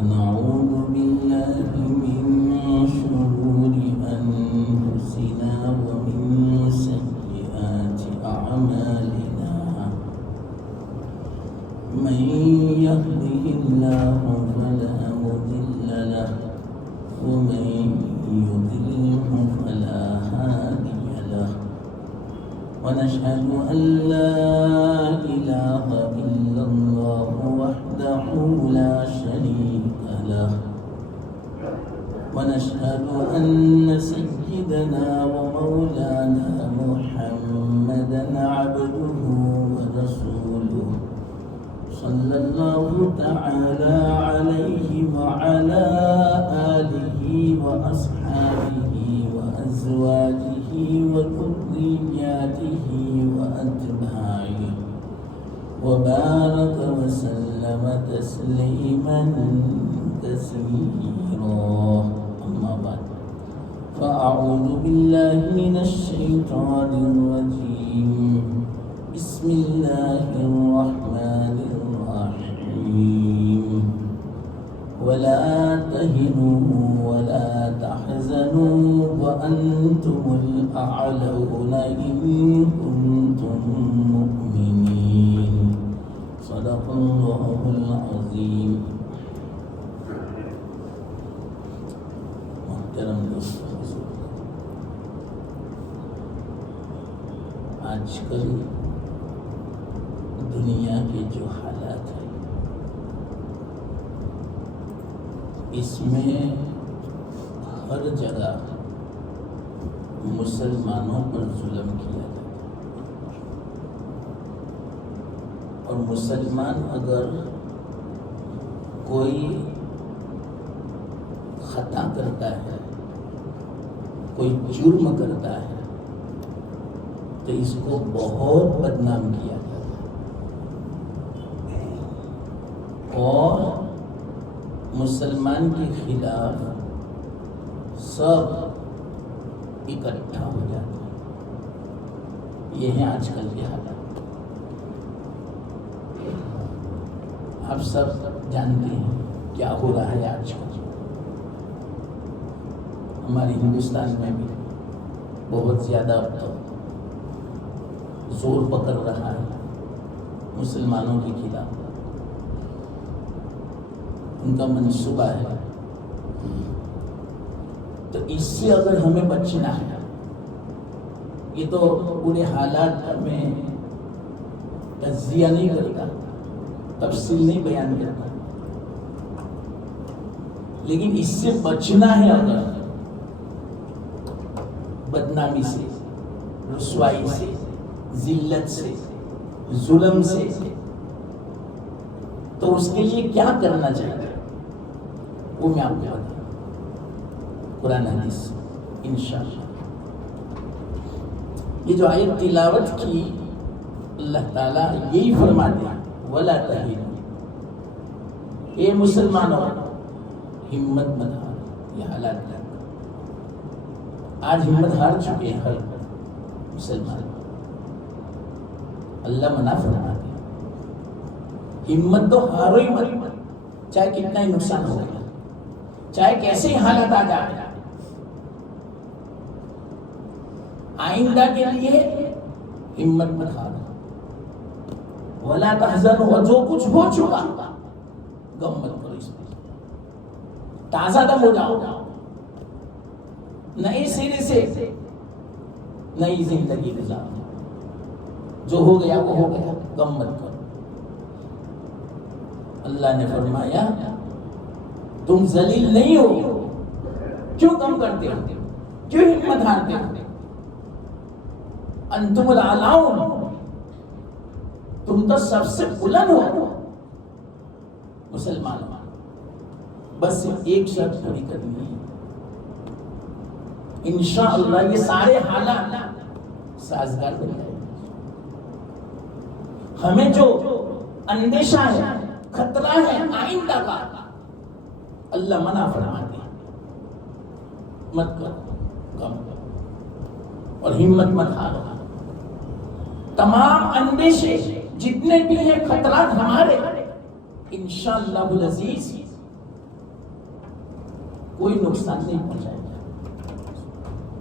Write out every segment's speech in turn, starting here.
ونعوذ بالله من شرور أنفسنا ومن سيئات أعمالنا من يهده الله فلا مضل له ومن يضلله فلا هادي له ونشهد أن لا إله إلا الله وحده لا شريك له ونشهد أن سيدنا ومولانا محمدا عبده ورسوله صلى الله تعالى عليه وعلى آله وأصحابه وأزواجه وذرياته وأتباعه وبارك وسلم تسليما كثيرا. أما بعد فأعوذ بالله من الشيطان الرجيم. بسم الله الرحمن الرحيم. ولا تهنوا ولا تحزنوا وأنتم الأعلون إن كنتم مؤمنين. صدق الله العظيم. محترم دوستو، آج کل دنیا کے جو حالات ہیں اس میں ہر جگہ مسلمانوں پر ظلم کیا جاتا ہے، اور مسلمان اگر کوئی خطا کرتا ہے، کوئی جرم کرتا ہے تو اس کو بہت بدنام کیا جاتا ہے، اور مسلمان کے خلاف سب اکٹھا ہو جاتے ہیں. یہ ہیں آج کل کے حالات. آپ سب جانتے ہیں کیا ہو رہا ہے آج کل. ہمارے ہندوستان میں بھی بہت زیادہ اب تو زور پکڑ رہا ہے مسلمانوں کے خلاف. ان کا منصوبہ ہے. تو اس سے اگر ہمیں بچنا ہے، یہ تو پورے حالات میں تجزیہ نہیں کرتا، تفصیل نہیں بیان کرتا، لیکن اس سے بچنا ہے اگر بدنامی سے، رسوائی سے، ذلت سے، ظلم سے، تو اس کے لیے کیا کرنا چاہیے وہ میں آپ کو بتاؤں قرآن حدیث انشاءاللہ. یہ جو آیت تلاوت کی اللہ تعالیٰ یہی فرماتے ہیں وَلَا تَهِنُوا، اے مسلمانوں ہمت مت ہارو. یہ حالات ہے آج، ہمت ہار چکے ہیں ہر مسلمان. اللہ منع فرماتے ہیں ہمت تو ہارو ہی مت، چاہے کتنا ہی نقصان ہو گیا، چاہے کیسے ہی حالت آ جائے. آئندہ کے لیے ہمت مت ہارو. ولا تحزنوا، اور جو کچھ ہو چکا غم مت کرو. اس میں تازہ دم ہو جاؤ، نئے سرے سے نئی زندگی گزارو. جو ہو گیا وہ ہو گیا، غم مت کرو. اللہ نے فرمایا تم ذلیل نہیں ہو، کیوں غم کرتے ہو، کیوں ہمت ہارتے ہو. انتم الاعلون، تم تو سب سے بلند ہو. مسلمان بس ایک شرط پوری کرنی ہے، انشاءاللہ یہ سارے حالات سازگار بن جائیں. ہمیں جو اندیشہ ہے، خطرہ ہے آئندہ کا، اللہ منع فرماتے ہیں مت کرو، غم کرو اور ہمت مت ہارو. تمام اندیشے جتنے بھی ہیں خطرات ہمارے انشاءاللہ العزیز کوئی نقصان نہیں پہنچائے گا،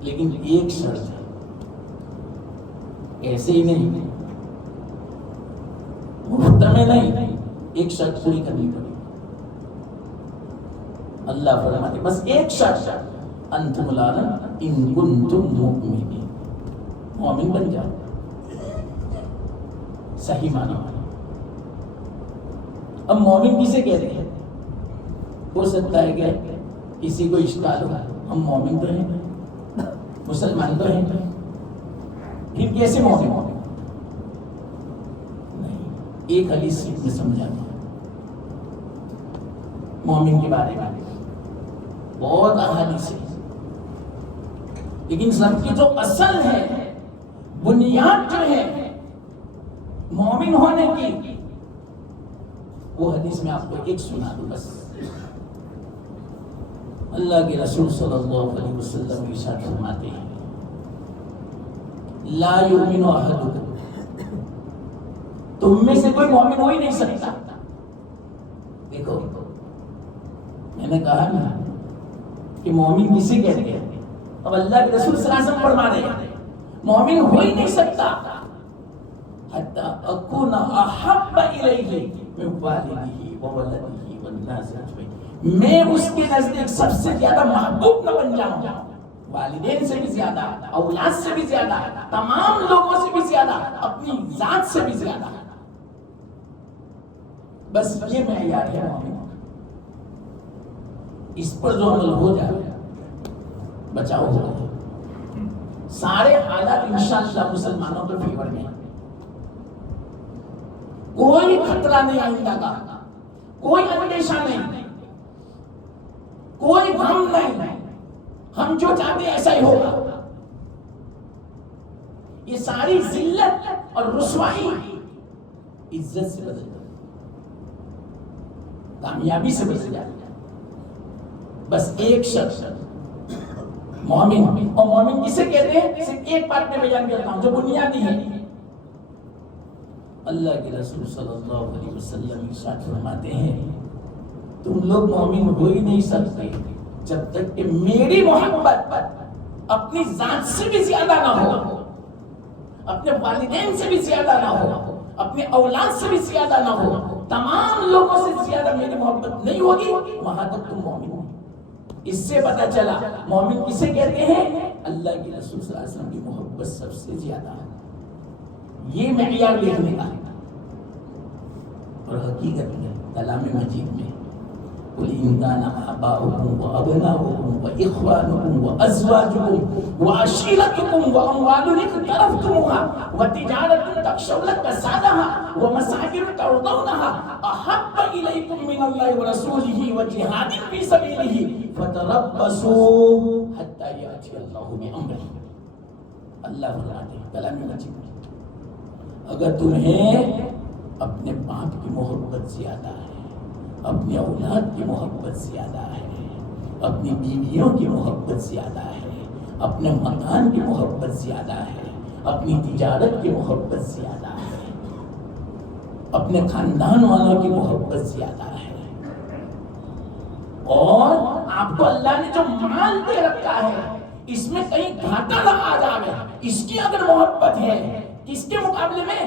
لیکن ایک شرط ہے، ایسے ہی نہیں، مفت میں نہیں، ایک شرط پوری کرنی پڑے گی۔ اللہ فرماتے بس ایک شرط، انتم العالم ان کنتم مؤمنین، مومن بن جاؤ، صحیح معنی۔ اب مومن کسے کہتے ہیں؟ ہو سکتا ہے کہ کسی کو اشکال ہو، ہم مومن تو ہیں، مسلمان تو ہیں، پھر کیسے مومن؟ نہیں، ایک حدیث میں سمجھاتا ہوں مومن کے بارے میں، بہت احادیث ہے، لیکن سب کی جو اصل ہے، بنیاد جو ہے مومن ہونے کی، وہ حدیث میں آپ کو ایک سنا دوں بس۔ اللہ کے رسول صلی اللہ علیہ وسلم ارشاد فرماتے ہیں لا یؤمن احدکم، تم میں سے کوئی مومن ہو ہی نہیں سکتا۔ دیکھو میں نے کہا نا کہ مومن کسے کہتے ہیں، اب اللہ کے رسول صلی اللہ علیہ وسلم فرما رہے ہیں مومن ہو ہی نہیں سکتا حتی اکون احب الیہ من والدہ وولدہ والناس اجمعین، میں اس کے نزدیک سب سے زیادہ محبوب نہ بن جاؤں، والدین سے بھی زیادہ، اولاد سے بھی زیادہ، تمام لوگوں سے بھی زیادہ، اپنی ذات سے بھی زیادہ۔ بس یہ معیار ہے مومن، اس پر جو عمل ہو جائے بچاؤ ہو جائے۔ سارے حالات انشاءاللہ مسلمانوں کے فیور میں، کوئی خطرہ نہیں آئندہ کا، کوئی اندیشہ نہیں، کوئی غم نہیں، ہم جو چاہتے ہیں ایسا ہی ہوگا۔ یہ ساری ذلت اور رسوائی عزت سے بدل جائے، کامیابی سے بدل جائے۔ بس ایک شخص مومن، اور مومن کسے کہتے ہیں؟ صرف ایک بات میں بیان کرتا ہوں جو بنیادی ہے۔ اللہ کے رسول صلی اللہ علیہ وسلم ارشاد فرماتے ہیں تم لوگ مومن ہو ہی نہیں سکتے جب تک کہ میری محبت اپنی ذات سے بھی زیادہ نہ ہو، اپنے والدین سے بھی زیادہ نہ ہو، اپنے اولاد سے بھی زیادہ نہ ہو، تمام لوگوں سے زیادہ میری محبت نہیں ہوگی، وہاں تک تم مومن ہو۔ اس سے پتہ چلا مومن کسے کہتے ہیں؟ اللہ کے رسول صلی اللہ علیہ وسلم کی محبت سب سے زیادہ ہے۔ یہ معیار دیکھنے کا، اور حقیقت میں کلام مجید میں قل ان کان آباؤکم وابناؤکم واخوانکم وازواجکم وعشیرتکم واموال اقترفتموها وتجارة تخشون کسادها ومساکن ترضونها احب الیکم من اللہ ورسولہ وجہاد فی سبیلہ فتربصوا حتی یأتی اللہ بامرہ۔ اللہ فرماتے ہیں کلام مجید میں اگر تمہیں اپنے باپ کی محبت زیادہ ہے، اپنے اولاد کی محبت زیادہ ہے، اپنی بیویوں کی محبت زیادہ ہے، اپنے مکان کی محبت زیادہ ہے، اپنی تجارت کی محبت زیادہ ہے، اپنے خاندان والوں کی محبت زیادہ ہے، اور آپ کو اللہ نے جو مال دے رکھا ہے اس میں کہیں گھاٹا نہ آ جائے، اس کی اگر محبت ہے کس کے مقابلے میں؟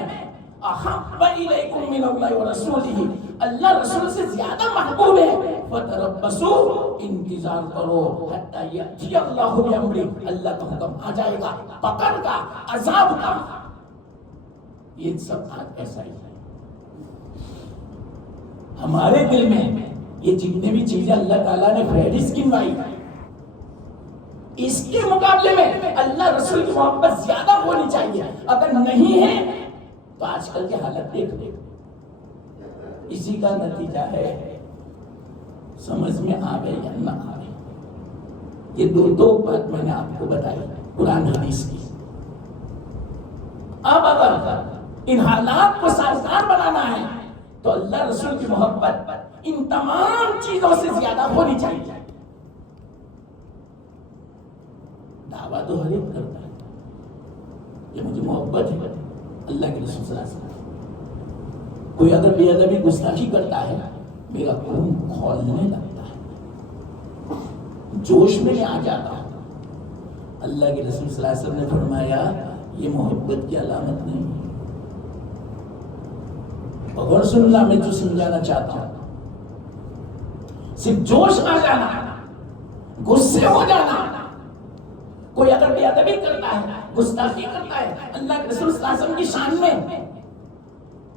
احب الیکم من اللہ ورسولہ، اللہ رسول سے زیادہ محبوب ہے۔ فتربصوا، انتظار کرو، حتی یأتی اللہ بامرہ، اللہ کا حکم آ جائے گا، پکڑ کا، عذاب کا۔ یہ سب آج ایسا ہی ہے ہمارے دل میں، یہ جتنے بھی چیزیں اللہ تعالیٰ نے فہرست گنوائی اس کے مقابلے میں اللہ رسول کی محبت زیادہ ہونی چاہیے۔ اگر نہیں ہے تو آج کل کے حالت دیکھ لے، اسی کا نتیجہ ہے، سمجھ میں آوے یا نہ آوے۔ یہ دو بات میں نے آپ کو بتائی قرآن حدیث کی۔ اب اگر ان حالات کو سازگار بنانا ہے تو اللہ رسول کی محبت ان تمام چیزوں سے زیادہ ہونی چاہیے۔ دعویٰ تو ہر ایک کرتا ہے کہ مجھے محبت ہے اللہ کے رسول صلی اللہ علیہ وسلم۔ کوئی اگر بے ادبی گستاخی کرتا ہے میرا خون کھولنے لگتا ہے، جوش میں آ جاتا ہوں. اللہ کے رسول صلی اللہ علیہ وسلم نے فرمایا یہ محبت کی علامت نہیں. اور سن اللہ میں جو سمجھانا چاہتا ہوں، صرف جوش آ جانا، غصے ہو جانا، کوئی اگر بے ادبی کرتا ہے، گستاخی کرتا ہے اللہ کے رسول صلی اللہ علیہ وسلم کی شان میں،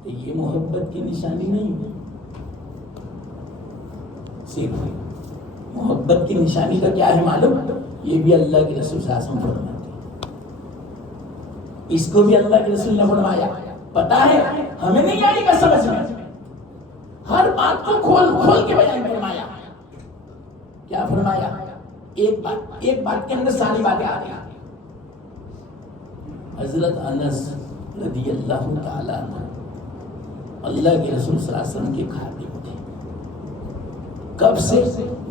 تو یہ محبت کی نشانی نہیں ہے. صرف محبت کی نشانی کا کیا ہے معلوم؟ یہ بھی اللہ کے رسول صلی اللہ علیہ وسلم فرماتے ہیں. اس کو بھی اللہ کے رسول نے فرمایا. پتا ہے ہمیں نہیں آئی گا سمجھ میں، ہر بات کو کھول کھول کے بیان فرمایا. کیا فرمایا؟ ایک بات کے اندر ساری باتیں آ رہی ہیں. حضرت انس رضی اللہ تعالیٰ عنہ اللہ کے رسول صلی اللہ علیہ وسلم کے خادم تھے. کب سے؟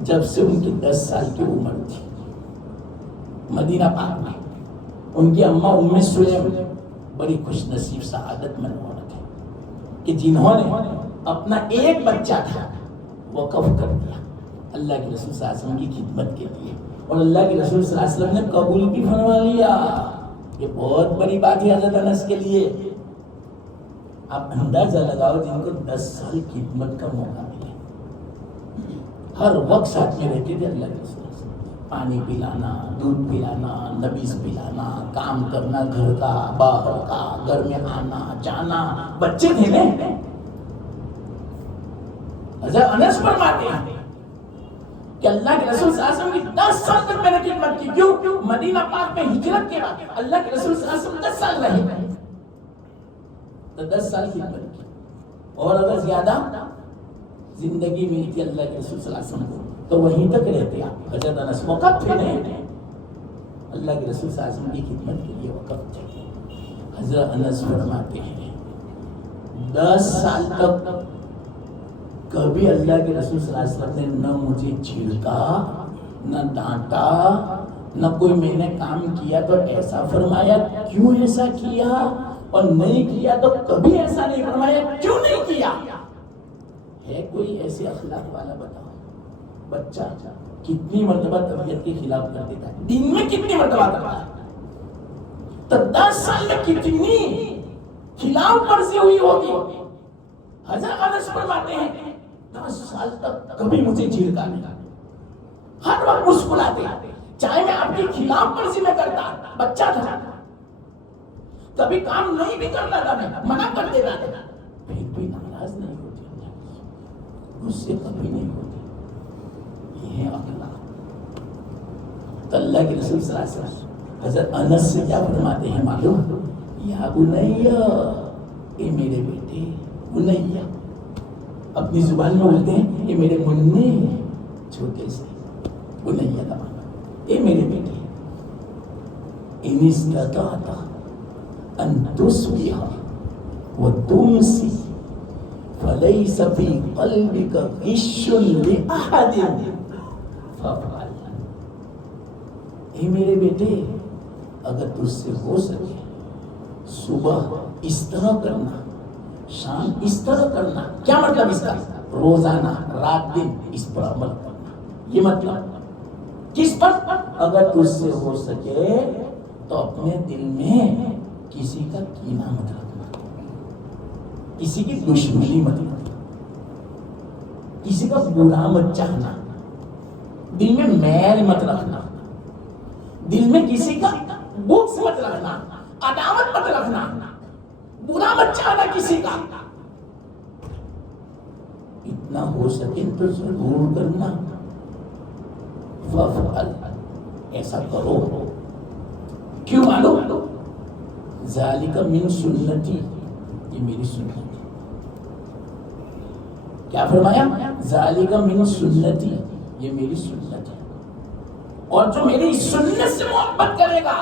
جب سے ان کی 10 سال کی عمر تھی. مدینہ پاک میں ان کی اماں ام سلیم بڑی خوش نصیب سعادت مند عورت ہے کہ جنہوں نے اپنا ایک بچہ تھا وقف کر دیا اللہ کے رسول صلی اللہ علیہ وسلم کی خدمت کے لیے، اور اللہ کے رسول صلی اللہ علیہ وسلم نے قبول بھی فرما لیا. یہ بہت بڑی بات ہے حضرت انس کے لیے. آپ اندازہ لگاؤ جن کو 10 سال خدمت کا موقع ملے، ہر وقت ساتھ میں رہتے تھے اللہ کے رسول، پانی پلانا، دودھ پلانا، نبیذ پلانا، کام کرنا گھر کا باہر کا، گھر میں آنا جانا، بچے تھے نا. حضرت انس فرماتے ہیں کہ اللہ کے رسول صلی اللہ علیہ وسلم کی 10 سال تک میں نے خدمت کی. کیوں؟ مدینہ پاک میں ہجرت کے بعد اللہ کے رسول صلی اللہ علیہ وسلم 10 سال رہے تو 10 سال خدمت کی، اور اگر زیادہ زندگی ملی تھی اللہ کے رسول صلی اللہ علیہ وسلم کو تو وہیں تک رہتے آپ. حضرت انس وقت تھے نہیں، اللہ کے رسول صلی اللہ علیہ وسلم کی خدمت کے لیے وقت تھے. حضرت انس فرماتے ہیں 10 سال تک کبھی اللہ کے رسول صلی اللہ علیہ وسلم نے نہ مجھے چھڑکا، نہ ڈانٹا، نہ کوئی میں نے کام کیا تو ایسا فرمایا کیوں ایسا کیا، اور نہیں کیا تو کبھی ایسا نہیں فرمایا کیوں نہیں کیا. ہے کوئی ایسے اخلاق والا؟ بتاؤ. بچہ کتنی مرتبہ طبیعت کے خلاف کر دیتا ہے، دن میں کتنی مرتبہ کرتا ہے، تو 10 سال میں کتنی خلاف ورزی ہوئی ہوگی. حضرت انس فرماتے ہیں 10 سال تک کبھی مجھے جھڑکا نہیں، ہر وقت مسکراتے، چاہے میں آپ کی خلاف ورزی میں کرتا، بچہ تھا، کبھی کام نہیں بھی کرتا تھا، میں منع کر دیتا تھا، پھر بھی ناراض نہیں ہوتی، غصے کبھی نہیں ہوتی. یہ ہے اخلاق. تو اللہ کے رسول صلی اللہ علیہ وسلم حضرت انس سے کیا فرماتے ہیں معلوم؟ یا بنیا، اے میرے بیٹے. بنیا اپنی زبان میں بولتے ہیں یہ میرے مننے چھوٹے سے. بنیا کا معنی اے میرے بیٹے، ان استطعت ان تصبح وتمسی فلیس فی قلبک غش لأحد فافعل. اے میرے بیٹے، اگر تجھ سے ہو سکے صبح اس طرح کرنا، شام اس طرح کرنا. کیا مطلب اس کا؟ روزانہ رات دن اس پر عمل کرنا. یہ مطلب کس پر؟ اگر تجھ سے ہو سکے تو اپنے دل میں کسی کا کینہ مت رکھنا، کسی کی دشمنی مت رکھنا، کسی کا برا مت چاہنا، دل میں میل مت رکھنا، دل میں کسی کا بغض مت رکھنا، عداوت مت رکھنا، برا مت چاہنا کسی کا. اتنا ہو سکے تو ضرور کرنا. فافعل، ایسا کرو. کیوں معلوم؟ ذالک من سنتی، یہ میری سنت ہے. کیا فرمایا؟ ذالک من سنتی، یہ میری سنت ہے. اور جو میری سنت سے محبت کرے گا،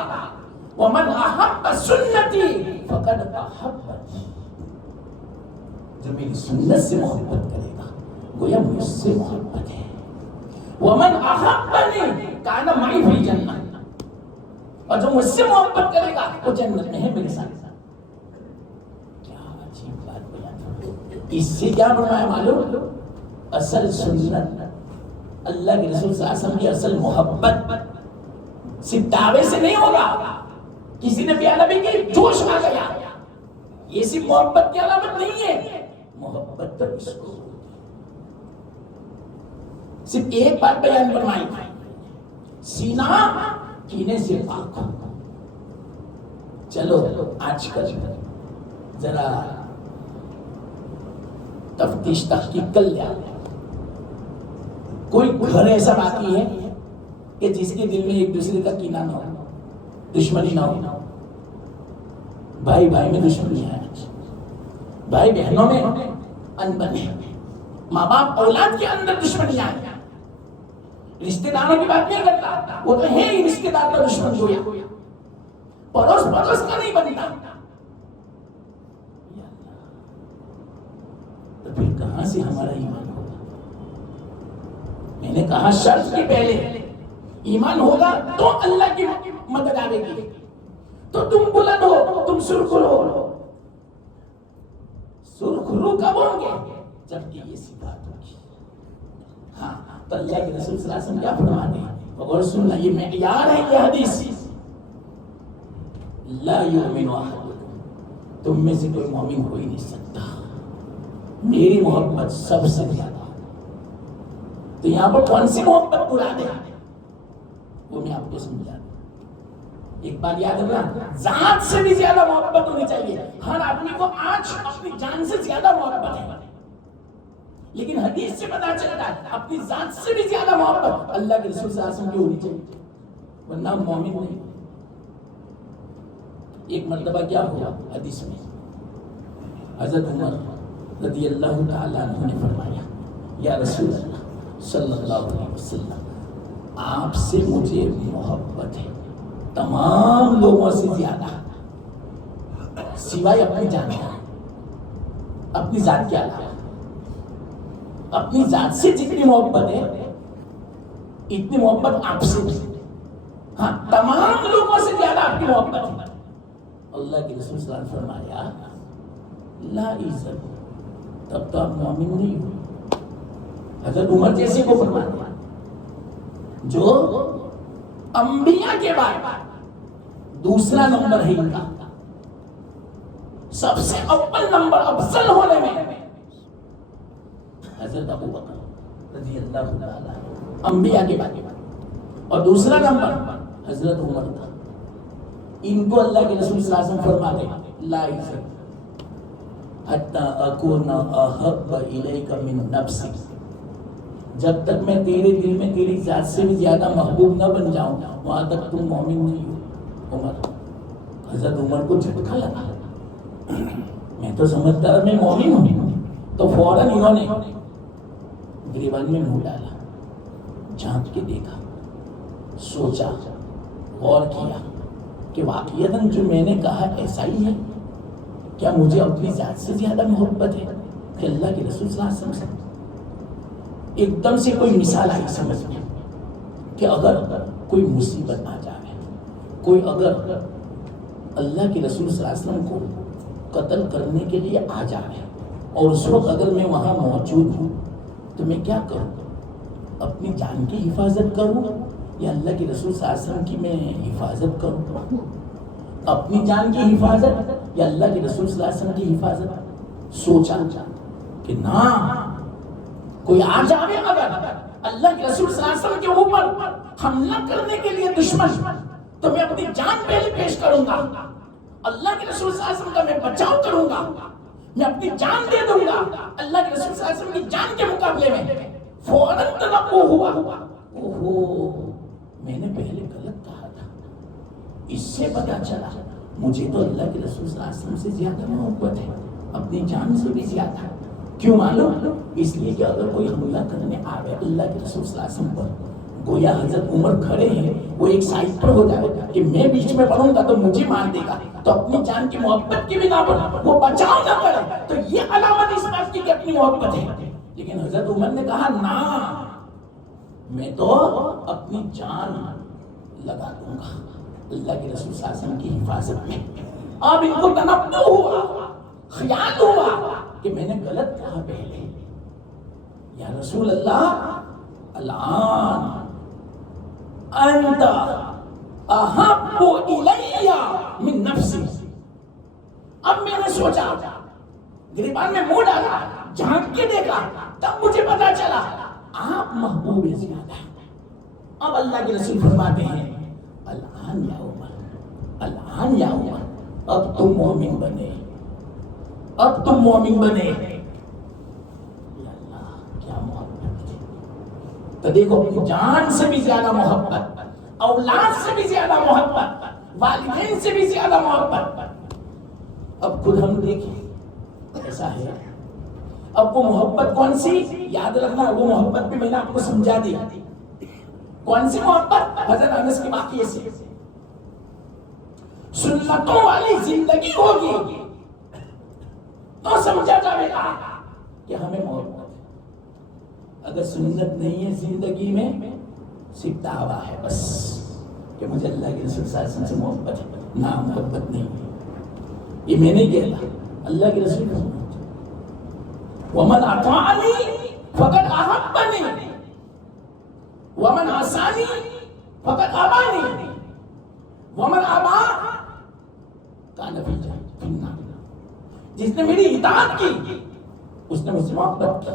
ومن احب سنتی فقد احبنی، جو میری سنت سے محبت کرے گا گویا مجھ سے محبت ہے. ومن احبنی کان معی فی الجنہ، اور جو مجھ سے محبت کرے گا وہ جنت میں ہے میرے ساتھ. کیا عجیب بات بیان. اس سے کیا بنایا معلوم؟ اصل سنت اللہ کے رسول صلی اللہ علیہ وسلم کی اصل محبت صرف دعوے سے نہیں ہوگا. کسی نے پیالہ بھی کی جوش آ گیا, یہ صرف محبت کی علامت نہیں ہے. محبت تو اس کو صرف ایک بات بیان فرمائی, سینہ کینے سے پاک ہو. چلو آج کل ذرا تفتیش تحقیق کر لیا, کوئی گھر ایسا باقی ہے کہ جس کے دل میں ایک دوسرے کا کینہ نہ ہو, دشمنی نہ ہو؟ بھائی بھائی میں دشمنی ہے, بھائی بہنوں میں انبن ہے, ماں باپ اولاد کے اندر دشمنیاں ہیں. رشتہ داروں کی بات نہیں کرتا, وہ تو ہے ہی رشتہ دار کا دشمن گویا, پڑوس کا نہیں بنتا. تو پھر کہاں سے ہمارا ایمان ہوگا؟ میں نے کہا شرط کے پہلے ایمان ہوگا تو اللہ کی مدد آئے گی. تو تم بلند ہو, تم سرخرو ہو. سرخرو کب ہوں گے؟ جب یہ صفات ہوگی. ہاں تو اللہ کے رسول صلی اللہ علیہ وسلم کیا فرماتے ہیں, اور سننا یہ معیار ہے یہ حدیث, لا یؤمن احدکم, تم میں سے کوئی مومن ہو ہی نہیں سکتا میری محبت سب سے زیادہ. تو یہاں پر کون سی محبت مراد ہے وہ میں آپ کو سمجھا دوں. ایک بات یاد رکھنا, ذات سے بھی زیادہ محبت ہونی چاہیے. ہر آدمی کو آج اپنی جان سے زیادہ محبت ہے, لیکن حدیث سے پتا چلتا ہے اپنی ذات سے بھی زیادہ محبت اللہ کے رسول صلی اللہ علیہ وسلم کی ہونی چاہیے, ورنہ مومن نہیں. ایک مرتبہ کیا ہوا حدیث میں, حضرت عمر رضی اللہ تعالیٰ عنہ نے فرمایا, یا رسول اللہ صلی اللہ علیہ وسلم, آپ سے مجھے محبت ہے تمام لوگوں سے زیادہ, سوائے اپنی جان کا. اپنی ذات کیا ہے, اپنی ذات سے جتنی محبت ہے اتنی محبت آپ سے بھی. ہاں تمام لوگوں سے زیادہ آپ کی محبت ہے. اللہ کے رسول صلی اللہ علیہ وسلم فرمایا لا عزت, تب تو آپ مومن نہیں ہو. حضرت عمر جیسے کو فرمایا جو انبیاء کے بعد دوسرا نمبر ہے ان کا, سب سے اول نمبر افضل ہونے میں حضرت ابو بکر رضی اللہ تعالیٰ انبیاء کے بعد, اور دوسرا نمبر حضرت عمر کا. ان کو اللہ کے رسول صلی اللہ علیہ وسلم فرماتے ہیں لا عزت حتی اکون احب الیک من نفسی, جب تک میں تیرے دل میں تیری ذات سے بھی زیادہ محبوب نہ بن جاؤں وہاں تک تم مومن نہیں ہو. عمر, حضرت عمر کو جھٹکا لگا, میں تو سمجھتا میں مومن ہوں. تو فوراً انہوں نے گریبان میں منہ ڈالا, جھانک کے دیکھا, سوچا, غور کیا کہ واقعیتاً جو میں نے کہا ایسا ہی ہے. کیا مجھے اپنی ذات سے زیادہ محبت ہے کہ اللہ کے رسول صلی اللہ علیہ وسلم سے؟ ایک دم سے کوئی مثال آئی سمجھ میں کہ اگر کوئی مصیبت آ جائے, کوئی اگر اللہ کے رسول صلی اللہ علیہ وسلم کو قتل کرنے کے لیے آ جائے اور اس وقت اگر میں وہاں موجود ہوں تو میں کیا کروں؟ اپنی جان کی حفاظت کروں یا اللہ کے رسول صلی اللہ علیہ وسلم کی میں حفاظت کروں؟ اپنی جان کی حفاظت یا اللہ کے رسول صلی اللہ علیہ وسلم کی حفاظت؟ سوچا کہ نہ, کوئی آ جائے اگر اللہ کے رسول صلی اللہ علیہ وسلم کے اوپر حملہ کرنے کے لیے دشمن, تو میں اپنی جان پہلے پیش کروں گا. اللہ کے رسول صلی اللہ علیہ وسلم کا میں بچاؤ کروں گا, میں اپنی جان دے دوں گا. اللہ کے رسول صلی اللہ علیہ وسلم کی جان کے مقابلے میں فوراً تنبہ ہوا, اوہو میں نے پہلے غلط کہا تھا. اس سے پتا چلا مجھے تو اللہ کے رسول صلی اللہ علیہ وسلم سے زیادہ محبت ہے, اپنی جان سے بھی زیادہ. کیوں معلوم؟ اس لیے کہ اگر کوئی حملہ کرنے آئے اللہ کے رسول صلی اللہ علیہ وسلم پر, گویا حضرت عمر کھڑے ہیں, وہ ایک سائڈ پر ہو جائے کہ میں بیچ میں پڑھوں گا تو مجھے مار دے گا, تو اپنی جان کی محبت کی بنا پر وہ بچاؤ نہ کرے, تو یہ علامت اس بات کی کہ اپنی محبت ہے. لیکن حضرت عمر نے کہا نہ, میں تو اپنی جان لگا دوں گا اللہ کے رسول صلی اللہ علیہ وسلم کی حفاظت میں. اب ان کو تنبہ ہوا, خیال ہوا کہ میں نے غلط کہا پہلے. یا رسول اللہ الآن انت احب الی من نفسی. اب میں نے سوچا, گریبان میں منہ ڈالا, جھانک کے دیکھا, تب مجھے پتا چلا آپ محبوب زیادہ. اب اللہ کے رسول فرماتے ہیں الآن یا عمر, الآن یا عمر, اب تم مومن بنے, اب تم مومن بنے. یا اللہ کیا محبت ہے. تو دیکھو اپنی جان سے بھی زیادہ محبت, اولاد سے بھی زیادہ محبت, والدین سے بھی زیادہ محبت. اب خود ہم دیکھیں ایسا ہے. اب وہ محبت کون سی, یاد رکھنا وہ محبت بھی میں نے آپ کو سمجھا دی. کون سی محبت؟ حضرت انس کی واقعے سے. سنتوں والی زندگی ہوگی تو سمجھا جائے گا کہ ہمیں محبت ہے. اگر سنت نہیں ہے زندگی میں, صرف دعویٰ ہے بس کہ مجھے اللہ کے رسول صلی اللہ علیہ وسلم سے محبت ہے. نہ, محبت نہیں ہے. یہ میں نہیں کہتا, اللہ کے رسول کا محبت. ومن اطاعنی فقد احبنی ومن عصانی فقد ابانی ومن ابا کان فی النار. جس نے میری اطاعت کی اس نے مجھ سے محبت کی,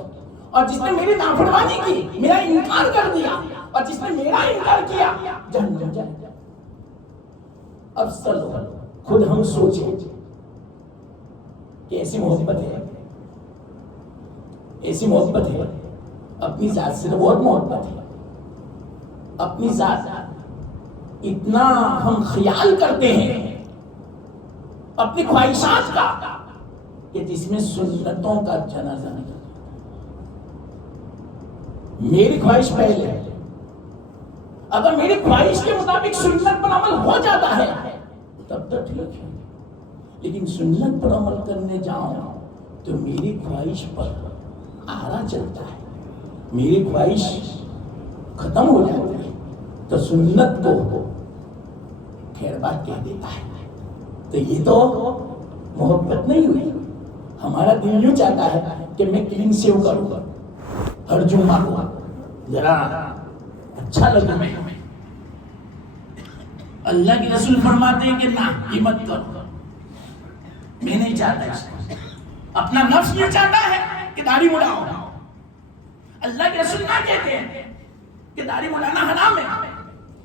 اور جس نے میری نافرمانی کی, میرا انکار کر دیا, اور جس نے میرا انکار کیا جہنم جائے گا. اب چلو خود ہم سوچیں کہ ایسی محبت ہے, ایسی محبت ہے. اپنی ذات سے تو بہت محبت ہے, اپنی ذات اتنا ہم خیال کرتے ہیں اپنی خواہشات کا کہ جس میں سنتوں کا جنازہ نہیں. میری خواہش پہلے ہے, اگر میری خواہش کے مطابق سنت پر عمل ہو جاتا ہے تب تو ٹھیک ہے, لیکن سنت پر عمل کرنے جاؤں تو میری خواہش پر آرا چلتا ہے, میری خواہش ختم ہو جاتی ہے تو سنت کو خیر بات کہہ دیتا ہے. تو یہ تو محبت نہیں ہوئی. ہمارا دل یوں چاہتا ہے کہ میں کلین سیو کروں گا ہر جمعہ کو, ذرا اچھا لگا. میں اللہ کے رسول فرماتے ہیں کہ نہ, یہ مت کرو. میں نہیں چاہتا, اپنا نفس یہ چاہتا ہے کہ داڑھی مڑاؤ. اللہ کے رسول نہ کہتے ہیں کہ داڑھی مڑانا حرام ہے,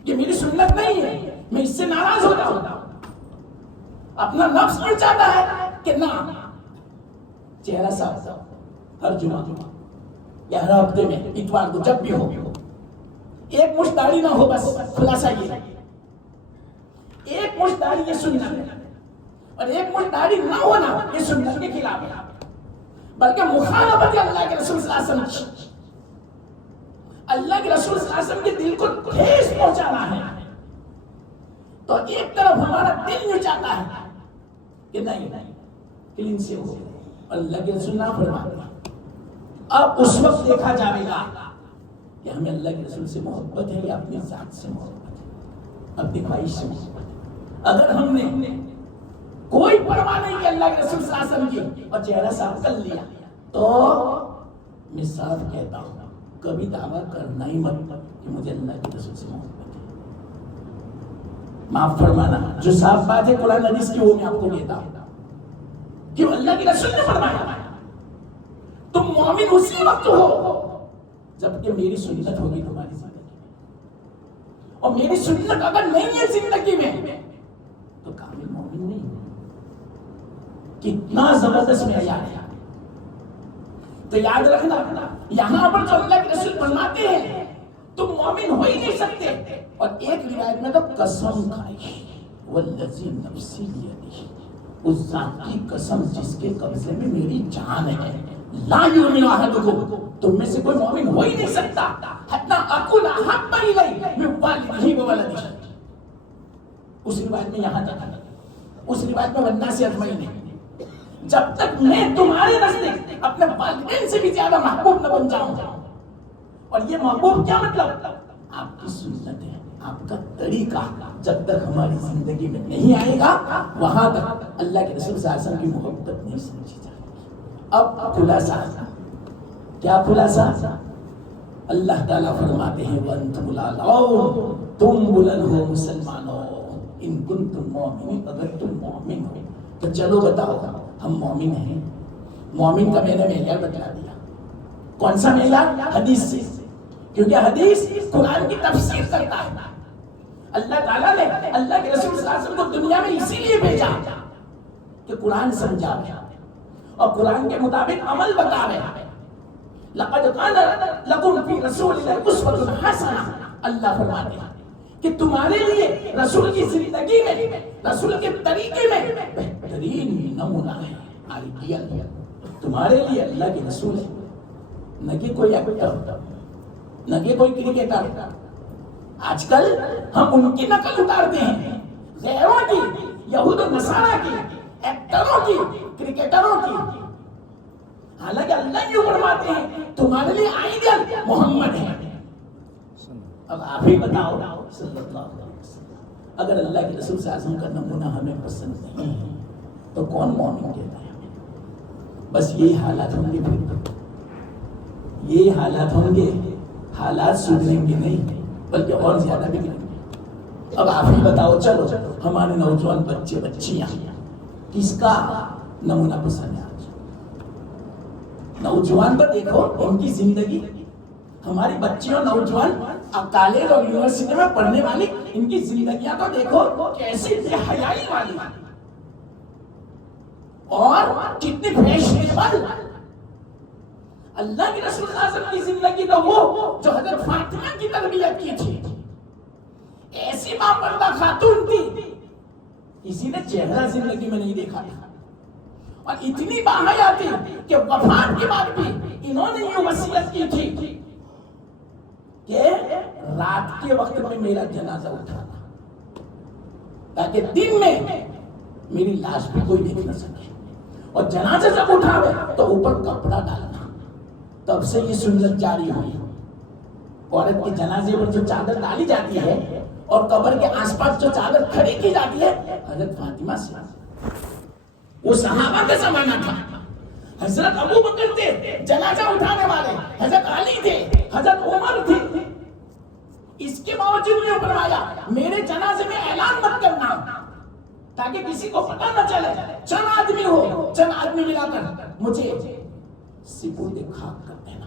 یہ میری سنت نہیں ہے, میں اس سے ناراض ہوتا ہوں. اپنا نفس یہ چاہتا ہے کہ نہ, چہرہ صاف ہر جمعہ یا ہر ہفتے میں اتوار کو جب بھی ہو, ایک مشت داڑھی نہ ہو, بس خلاصہ یہ ہے. ایک مشت داڑھی یہ سنت ہے, اور ایک مشت داڑھی نہ ہونا یہ سنت کے خلاف ہے, بلکہ مخالفت اللہ کے رسول صلی اللہ علیہ وسلم. اللہ کے رسول صلی اللہ علیہ وسلم کے دل کو ٹھیس پہنچانا ہے تو ایک طرف ہمارا دل یہ چاہتا ہے کہ نہیں کلین سے ہو, اللہ کے رسول نہ فرماتے. اب اس وقت دیکھا جائے گا کہ ہمیں اللہ کے رسول سے محبت ہے یا اپنی ذات سے محبت ہے, اپنی خواہش سے محبت ہے. اگر ہم نے کوئی پرواہ نہیں کہ اللہ کے رسول صلی اللہ علیہ وسلم کی اور چہرہ صاف کر لیا تو میں صاف کہتا ہوں کبھی دعویٰ کرنا ہی مت کہ مجھے اللہ کے رسول سے محبت ہے. معاف فرمانا, جو صاف بات ہے قرآن حدیث کی وہ میں آپ کو کہتا ہوں کہ اللہ کے رسول نے فرمایا تم مومن اسی وقت ہو جبکہ میری سنت ہوگی تمہاری زندگی میں, اور میری سنت اگر نہیں ہے زندگی میں تو کامل مومن نہیں. کتنا زبردست معیار ہے. تو یاد رکھنا, یہاں پر جو اللہ کے رسول فرماتے ہیں تم مومن ہو ہی نہیں سکتے, اور ایک روایت میں تو قسم کھائی والذی نفسی بیدہ, اس ذات کی قسم جس کے قبضے میں میری جان ہے, لا یؤمن احدکم, تم میں سے کوئی مومن ہو ہی نہیں سکتا حتی اکون احب الیہ من والدہ وولدہ. اس روایت میں یہاں تک, اس روایت میں والناس اجمعین, جب تک میں تمہارے نزدیک اپنے والدین سے بھی زیادہ محبوب نہ بن جاؤں. اور یہ محبوب کیا مطلب, آپ کی سنت ہے, آپ کا طریقہ جب تک ہماری زندگی میں نہیں آئے گا وہاں تک اللہ کے رسول صلی اللہ علیہ وسلم کی محبت نہیں سمجھی جائے گی. اب خلاصہ, کیا خلاصہ, اللہ تعالیٰ فرماتے ہیں وَأَنْتُمُ الْأَعْلَوْنَ، تم بلند ہو مسلمانوں، ان کنتم مؤمنین، اگر تم مومن ہو تو چلو بتاؤ ہم مومن ہیں۔ مومن کا میں نے معیار بتا دیا، کون سا معیار؟ حدیث سے، کیونکہ حدیث قرآن کی تفسیر کرتا ہے۔ اللہ تعالیٰ نے اللہ کے رسول صلی اللہ علیہ وسلم کو دنیا میں اسی لیے بھیجا کہ قرآن سمجھاوے اور قرآن کے مطابق عمل بتاوے۔ لقد کان لکم فی رسول اللہ اسوۃ حسنہ، اللہ فرماتے ہیں کہ تمہارے لیے رسول کی زندگی میں، رسول کے طریقے میں بہترین نمونہ ہے، آئیڈیل ہے تمہارے لیے اللہ کے رسول ہے، نہ کہ کوئی ایکٹر، نہ کہ کوئی کرکٹر۔ آج کل ہم ان کی نقل اتارتے ہیں، غیروں کی، یہود و نصارہ کی، ایکٹروں کی، کرکٹروں کی، حالانکہ اللہ یہ فرماتے ہیں تمہارے لیے آئیڈیل محمد ہے۔ اب آپ ہی بتاؤ صلی اللہ علیہ وسلم، اگر اللہ کے رسول صلی اللہ علیہ وسلم کا نمونہ ہمیں پسند نہیں ہے تو کون مومن کہتا ہے ہمیں؟ بس یہی حالات ہوں گے، یہ حالات ہوں گے، حالات سدھریں گے نہیں بلکہ اور زیادہ بگڑیں گے۔ اب آپ ہی بتاؤ، چلو ہمارے نوجوان بچے بچیاں کس کا نمونہ پسند ہے؟ آج نوجوان پر دیکھو، ان کی زندگی، ہماری بچیوں نوجوان کالج اور یونیورسٹی میں پڑھنے والی، ان کی زندگیاں تو دیکھو کیسی بے حیائی والی اور کتنی فیشنیبل۔ اللہ کے رسول صلی اللہ علیہ وسلم کی زندگی تو وہ جو حضرت فاطمہ کی تربیت کی تھی، ایسی ماں پردہ خاتون تھی کسی نے چہرہ زندگی میں نہیں دیکھا تھا، اور اتنی باحیا تھی کہ وفات کے بعد بھی انہوں نے یہ وصیت کی تھی کہ رات کے وقت میں میرا جنازہ اٹھانا تاکہ دن میں میری لاش بھی کوئی دیکھ نہ سکے، اور جنازہ جب اٹھاوے تو اوپر کپڑا ڈالنا۔ تب سے یہ سنت جاری ہوئی، عورت کے جنازے پر جو چادر ڈالی جاتی ہے اور قبر کے آس پاس جو چادر کھڑی کی جاتی ہے، حضرت فاطمہ سے، وہ صحابہ کا زمانہ تھا۔ حضرت ابو بکر تھے جنازہ اٹھانے والے، حضرت علی تھے، حضرت عمر تھے، اس کے باوجود نے فرمایا میرے جنازے میں اعلان مت کرنا تاکہ کسی کو پتہ نہ چلے، چند آدمی ہو، چند آدمی ملا کر مجھے سپرد خاک کر دینا۔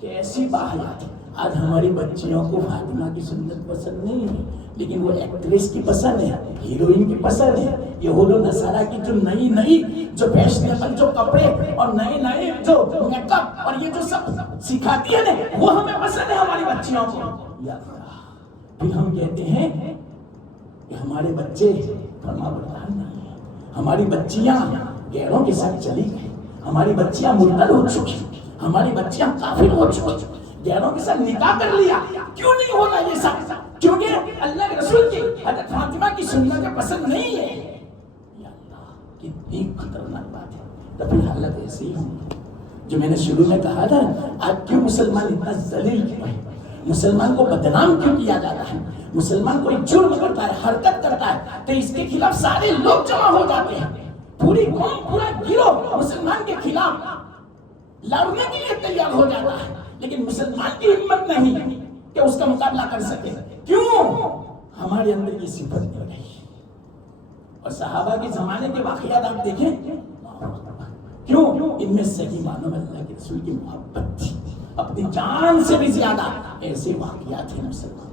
کیسی باحیات! آج ہماری بچیوں کو فاطمہ کی سنت پسند نہیں ہے، لیکن وہ ایکٹریس کی پسند ہے، ہیروئن کی پسند ہے، یہود و نصارہ کی جو نئی جو فیشنیبل جو کپڑے اور نئے جو میک اپ اور یہ جو سب سکھاتی ہے نا، وہ ہمیں پسند ہے ہماری بچیوں کو۔ یا اللہ، پھر ہم کہتے ہیں کہ ہمارے بچے فرما بردار نہیں ہیں، ہماری بچیاں غیروں کے ساتھ چلی گئی، ہماری بچیاں مرتد ہو چکی، ہماری بچیاں کافر ہو چکی، غیروں کے ساتھ نکاح کر لیا۔ کیوں نہیں ہوتا یہ سب؟ کیونکہ اللہ کے رسول کی حضرت فاطمہ کی سنت پسند نہیں ہے۔ یا اللہ، کتنی خطرناک بات ہے۔ تو پھر حالت ایسی ہی ہوگی جو میں نے شروع میں کہا تھا، آج کیوں مسلمان اتنا ذلیل کیوں ہے؟ مسلمان کو بدنام کیوں کیا جاتا ہے؟ مسلمان کوئی جرم کرتا ہے، حرکت کرتا ہے تو اس کے خلاف سارے لوگ جمع ہو جاتے ہیں، پوری قوم، پورا گروہ مسلمان کے خلاف لڑنے کے لیے تیار ہو جاتا ہے، لیکن مسلمان کی ہمت نہیں کہ اس کا مقابلہ کر سکے۔ کیوں؟ ہمارے اندر یہ صفت نہیں رہی۔ اور صحابہ کے زمانے کے واقعات آپ دیکھیں، کیوں؟ ان میں صحیح معنوں میں اللہ کے رسول کی محبت تھی، اپنی جان سے بھی زیادہ ایسے واقعات ہیں مسلمان،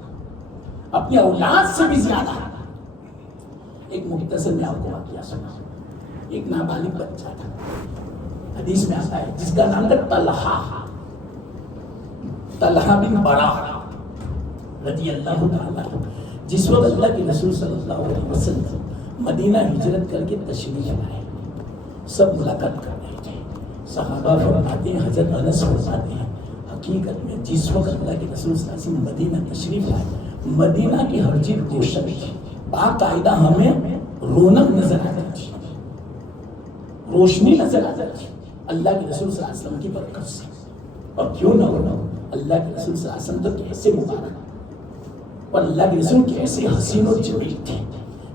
اپنی اولاد سے بھی زیادہ۔ ایک مختصر میں آپ کو واقعہ سنا، ایک نابالغ بچہ تھا، حدیث میں آتا ہے، جس کا نام تھا طلحہ بن برا رضی اللہ تعالیٰ۔ جس وقت اللہ کے رسول صلی اللہ علیہ وسلم مدینہ ہجرت کر کے تشریف لائے، سب ملاقات کر رہے تھے۔ صحابہ فرماتے ہیں، حضرت انس فرماتے ہیں، حقیقت میں جس وقت اللہ کے رسول صلی اللہ علیہ وسلم مدینہ تشریف لائے، مدینہ کی ہر چیز روشن تھی، باقاعدہ ہمیں رونق نظر آتی تھی، روشنی نظر آتی تھی، اللہ کے رسول صلی اللہ علیہ وسلم کی برکت سے۔ اور کیوں نہ ہو، اللہ کے رسول صلی اللہ علیہ وسلم تو کیسے مبارک، اور اللہ کے رسول کیسے حسین و جمیل تھے،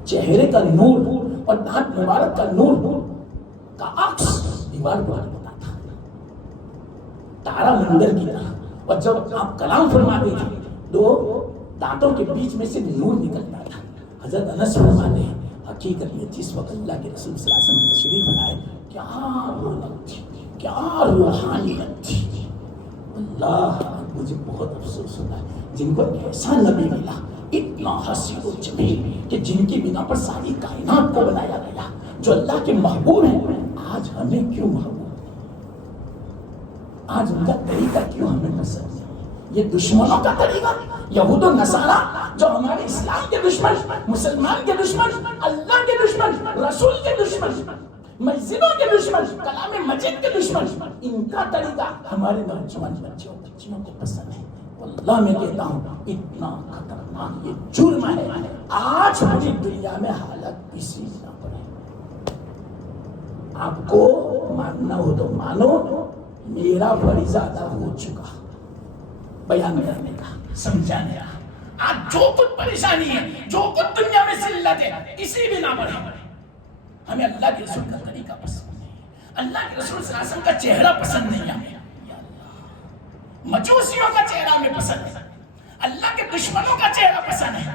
چہرے کا نور اور دانت مبارک کا نور کا عکس دیوار پر ہوتا تھا، تارا مندر کی طرح، اور جب آپ کلام فرماتے تھے تو دانتوں کے بیچ میں سے نور نکلتا تھا. حضرت انس فرماتے ہیں حقیقت میں جس وقت اللہ کے رسول صلی اللہ علیہ وسلم تشریف لائے کیا رونق تھی, کیا روحانیت تھی. اللہ, مجھے بہت افسوس ہوتا ہے جن کو ایسا نبی ملا اتنا حسین و جمیل کہ جن کی بنا پر ساری کائنات کو بنایا گیا, جو اللہ کے محبوب ہیں. آج ہمیں کیوں محبوب نہیں, آج ان کا طریقہ کیوں ہمیں پسند نہیں؟ یہ دشمنوں کا طریقہ, یہود و نصارہ جو ہمارے اسلام کے دشمن, مسلمان کے دشمن, اللہ کے دشمن, رسول کے دشمن, مسجدوں کے دشمن, کلام مجید کے دشمن, ان کا طریقہ ہمارے نوجوان بچوں بچیوں کو پسند ہے. اللہ میں کہتا ہوں اتنا خطرناک یہ جرم ہے. آج پوری دنیا میں حالت اسی نہ پڑے. آپ کو ماننا ہو تو مانو, میرا فریضہ ادا ہو چکا بیان کرنے کا, سمجھانے کا. آج جو کچھ پریشانی ہے, جو کچھ دنیا میں ذلت ہے, اسی بنا پر ہے. ہمیں اللہ کے رسول کا طریقہ پسند نہیں, اللہ کے رسول صلی اللہ علیہ وسلم کا چہرہ پسند نہیں. ہمیں مجوسیوں کا چہرہ ہمیں پسند ہے, اللہ کے دشمنوں کا چہرہ پسند ہے,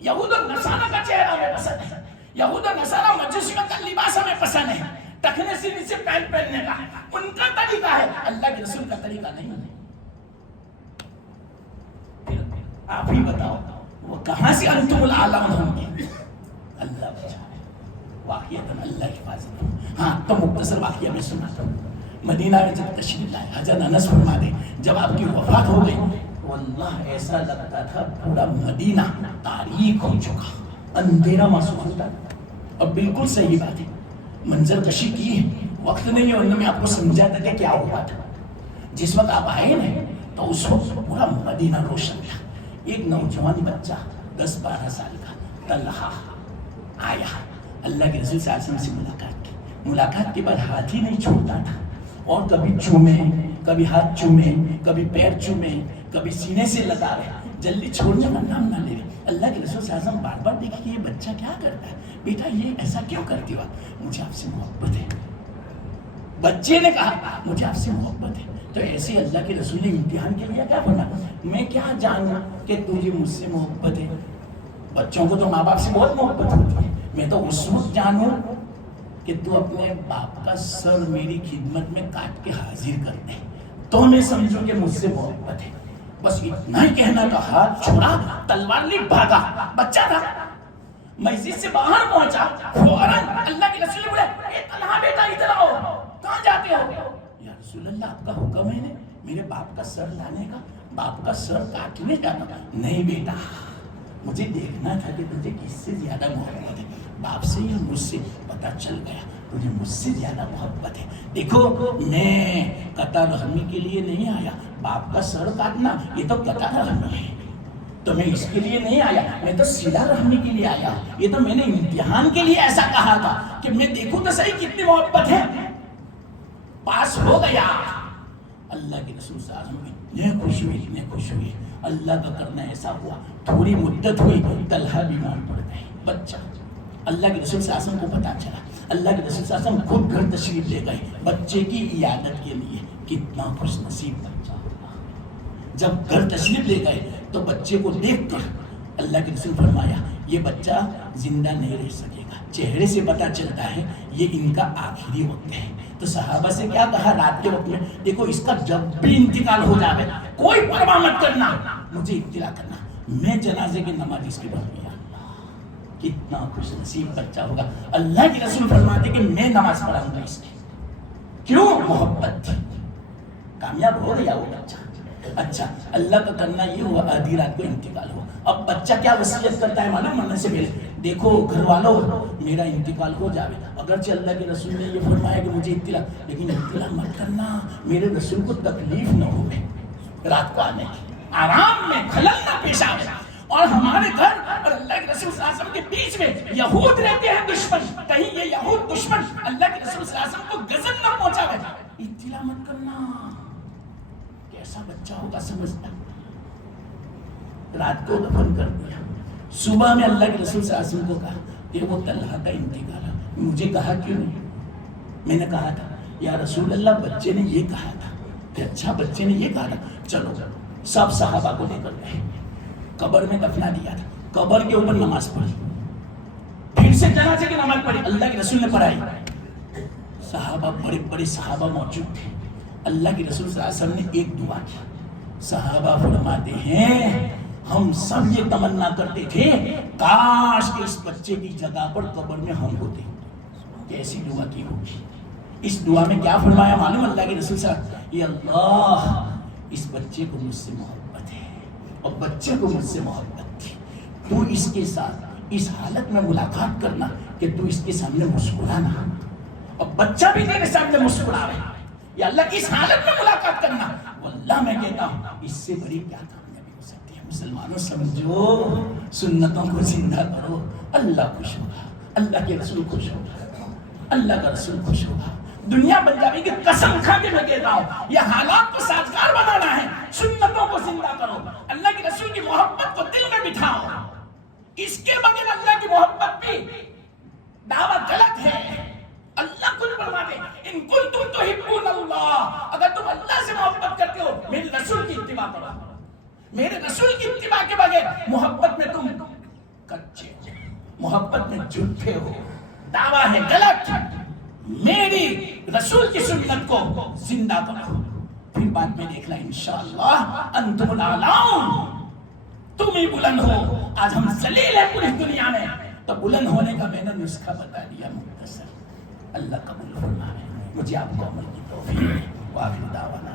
یہود و نصارہ کا چہرہ ہمیں پسند ہے. یہود و نصارہ مجوسیوں کا لباس ہمیں پسند ہے, ٹکنے سے نیچے پینٹ پہننے کا ان کا طریقہ ہے, اللہ کے رسول کا طریقہ نہیں ہے. آپ ہی بتاؤ وہ کہاں سے انتم العالم ہوں گے؟ اللہ بچائے, واقعہ اللہ حفاظت. ہاں تو مختصر واقعہ میں سناتا ہوں. مدینہ میں جب تشریف لائے حضرت انس فرماتے جب آپ کی وفات ہو گئی واللہ ایسا لگتا تھا پورا مدینہ تاریک ہو چکا, اندھیرا محسوس ہوتا. اور بالکل صحیح بات ہے, منظر کشی کی ہے, وقت نہیں ہے, میں آپ کو سمجھاتا کہ کیا ہوا تھا. جس وقت آپ آئے نا تو اس وقت پورا مدینہ روشن تھا. ایک نوجوان بچہ 10-12 سال کا طلحہ آیا, اللہ کے رسول صلی اللہ علیہ وسلم سے ملاقات کی. ملاقات کے بعد ہاتھ ہی نہیں چھوڑتا تھا, اور کبھی چومے, کبھی ہاتھ چومے, کبھی پیر چومے, کبھی سینے سے لگا رہے, جلدی چھوڑنے کا نام نہ لے رہے. اللہ کے رسول صلی اللہ علیہ وسلم بار بار دیکھا کہ یہ بچہ کیا کرتا ہے, بیٹا یہ ایسا کیوں کرتی ہو؟ مجھے آپ سے محبت ہے. بچے نے کہا مجھے آپ سے محبت ہے. تو ایسے اللہ کے رسول نے امتحان کے لیے کیا بنا, میں کیا جانوں کہ تجھے مجھ سے محبت ہے. بچوں کو تو ماں باپ سے بہت محبت ہوتی ہے, میں تو اس وقت جانوں کہ تو اپنے باپ کا سر میری خدمت میں کاٹ کے حاضر کر دے تو میں سمجھوں کہ مجھ سے محبت ہے. بس اتنا ہی کہنا تھا, ہاتھ چھوڑا, تلوار لی, بھاگا. بچہ تھا, مسجد سے باہر پہنچا, فوراً اللہ کے رسول نے بولا اے طلحہ بیٹا ادھر آؤ, کہاں جاتے ہو؟ یا رسول اللہ آپ کا حکم ہے میرے باپ کا سر لانے کا, باپ کا سر کاٹنے جانا. نہیں بیٹا, مجھے دیکھنا تھا کہ تجھے کس سے زیادہ محبت ہے, باپ سے یا مجھ سے. پتا چل گیا تجھے مجھ سے زیادہ محبت ہے. دیکھو میں قطع رحمی کے لیے نہیں آیا, باپ کا سر کاٹنا یہ تو قطع رحمی ہے, تو میں اس کے لیے نہیں آیا, میں تو صلہ رحمی کے لیے آیا. یہ تو میں نے امتحان کے لیے ایسا کہا تھا کہ میں دیکھوں تو صحیح کتنی محبت ہے. پاس ہو گیا. اللہ کے رسول صلی اللہ علیہ وسلم اتنے خوش ہوئے. اللہ کا کرنا ایسا ہوا, تھوڑی مدت ہوئی, طلحہ بیمار پڑ گئے. بچہ اللہ کے رسول صلی اللہ علیہ وسلم کو پتا چلا, اللہ کے رسول صلی اللہ علیہ وسلم خود گھر تشریف لے گئے بچے کی عیادت کے لیے. کتنا خوش نصیب بچہ ہوگا. جب گھر تشریف لے گئے تو بچے کو دیکھ کر اللہ کے رسول فرمایا یہ بچہ زندہ نہیں رہ سکے گا, چہرے سے پتا چلتا ہے یہ ان کا آخری وقت ہے. تو صحابہ سے کیا کہا رات کے وقت میں, دیکھو اس کا جب بھی انتقال ہو جائے کوئی پرواہ مت کرنا, مجھے اطلاع کرنا, میں جنازے کی نماز اس کے بعد پڑھوں. کتنا خوش نصیب بچہ ہوگا. اللہ کے رسول فرماتے کہ میں نماز پڑھاؤں گا اس کی. کیوں؟ محبت تھی. کامیاب ہو گیا وہ بچہ. اچھا, اللہ کا کرنا یہ ہوا آدھی رات کو انتقال ہوا. اب بچہ کیا وصیت کرتا ہے معلوم, مرنے سے پہلے, دیکھو گھر والوں میرا انتقال ہو جائے, اگرچہ اللہ کے رسول نے یہ فرمایا کہ مجھے اطلاع, لیکن اطلاع مت کرنا, میرے رسول کو تکلیف نہ ہو رات کو آنے کی, آرام میں خلل نہ پیش آئے. اور ہمارے گھر اور اللہ کے رسول صلی اللہ علیہ وسلم کے بیچ میں یہود رہتے ہیں دشمن, کہیں یہ یہود دشمن اللہ کے رسول صلی اللہ علیہ وسلم کو غضب نہ پہنچاوے. اطلاع مت کرنا. کیسا بچہ ہوگا سمجھتا. رات کو دفن کر دیا. صبح میں اللہ کے رسول صلی اللہ علیہ وسلم کو کہا کہ وہ طلحہ کا انتقال ہے. مجھے کہا کیوں نہیں؟ میں نے کہا تھا یا رسول اللہ بچے نے یہ کہا تھا کہ اچھا بچے نے یہ کہا تھا، چلو سب صحابہ کو لے کر گئے، قبر میں دفنا دیا تھا، قبر کے اوپر نماز پڑھی، پھر سے جنازے کی نماز پڑھی، اللہ کے رسول نے پڑھائی، صحابہ بڑے بڑے صحابہ موجود تھے، اللہ کے رسول صلی اللہ علیہ وسلم نے ایک دعا کی، صحابہ فرماتے ہیں ہم سب یہ تمنا کرتے تھے کاش کہ اس بچے کی جگہ پر قبر میں ہم ہوتے، کیسی دعا کی ہوگی؟ اس دعا میں کیا فرمایا معلوم؟ اللہ کے رسول صلی اللہ علیہ وسلم، یا اللہ اس بچے کو مجھ سے محبت ہے اور بچے کو مجھ سے محبت تھی، تو اس کے ساتھ اس حالت میں ملاقات کرنا کہ تو اس کے سامنے مسکرانا، اور بچہ بھی تیرے سامنے مسکرا رہا ہے، یا اللہ کی اس حالت میں ملاقات کرنا، واللہ میں کہتا ہوں اس سے بڑی کیا کامیابی ہو سکتی ہے؟ مسلمانوں سمجھو، سنتوں کو زندہ کرو، اللہ خوش ہوگا، اللہ کے رسول خوش ہوگا، اللہ کا رسول خوش ہوگا، دنیا بن جائے گی۔ قسم کھا کے میں کہتا ہوں یہ حالات کو سازگار بنانا ہے، سنتوں کو زندہ کرو، اللہ کے رسول کی محبت کو دل میں بٹھاؤ، اس کے بغیر اللہ کی محبت بھی دعویٰ غلط ہے۔ اللہ خود فرماتے ان کنتم تحبون اللہ، اگر تم اللہ سے محبت کرتے ہو میرے رسول کی اتباع کرو، میرے رسول کی اتباع کے بغیر محبت میں تم کچے ہو، محبت میں جھوٹے ہو، دعویٰ ہے غلط۔ میری رسول کی سنت کو زندہ کرو، پھر بعد میں دیکھنا انشاءاللہ انتم الاعلون، تم ہی بلند ہو۔ آج ہم ذلیل ہیں پوری دنیا میں، تو بلند ہونے کا میں نے نسخہ بتا دیا مختصر۔ اللہ قبول فرمائے، مجھے آپ کو عمل کی توفیق، وآخر دعوانا